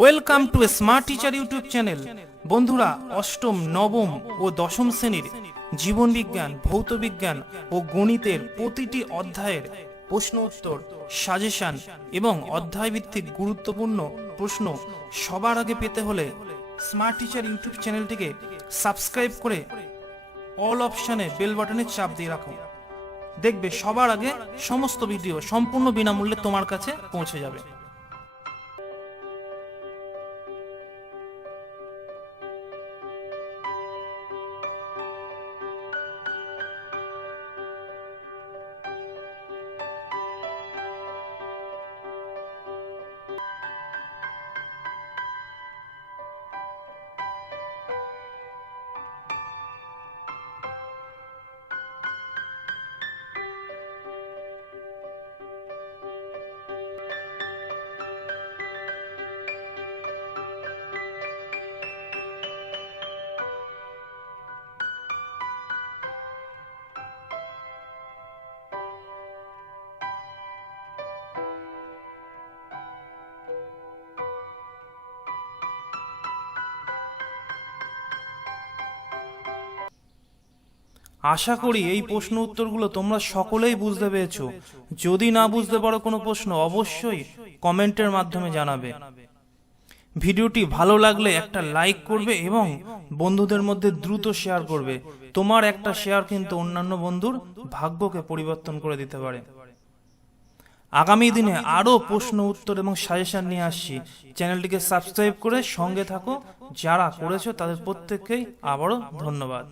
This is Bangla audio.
Welcome to smart teacher YouTube channel. বন্ধুরা, অষ্টম, নবম ও দশম শ্রেণীর জীবন বিজ্ঞান, ভৌত বিজ্ঞান ও গণিতের প্রতিটি অধ্যায়ের প্রশ্ন উত্তর, সাজেশন এবং অধ্যায়ভিত্তিক গুরুত্বপূর্ণ প্রশ্ন সবার আগে পেতে হলে স্মার্ট টিচার ইউটিউব চ্যানেলটিকে সাবস্ক্রাইব করে অল অপশানে বেল বাটনে চাপ দিয়ে রাখো। দেখবে সবার আগে সমস্ত ভিডিও সম্পূর্ণ বিনামূল্যে তোমার কাছে পৌঁছে যাবে। আশা করি এই প্রশ্ন উত্তরগুলো তোমরা সকলেই বুঝতে পেরেছো। যদি না বুঝতে পারো কোনো প্রশ্ন, অবশ্যই কমেন্টের মাধ্যমে জানাবে। ভিডিওটি ভালো লাগলে একটা লাইক করবে এবং বন্ধুদের মধ্যে দ্রুত শেয়ার করবে। তোমার একটা শেয়ার কিন্তু অন্যান্য বন্ধুর ভাগ্যকে পরিবর্তন করে দিতে পারে। আগামী দিনে আরও প্রশ্ন উত্তর এবং সাজেশন নিয়ে আসছি। চ্যানেলটিকে সাবস্ক্রাইব করে সঙ্গে থাকো। যারা করেছো তাদের প্রত্যেককেই আবারও ধন্যবাদ।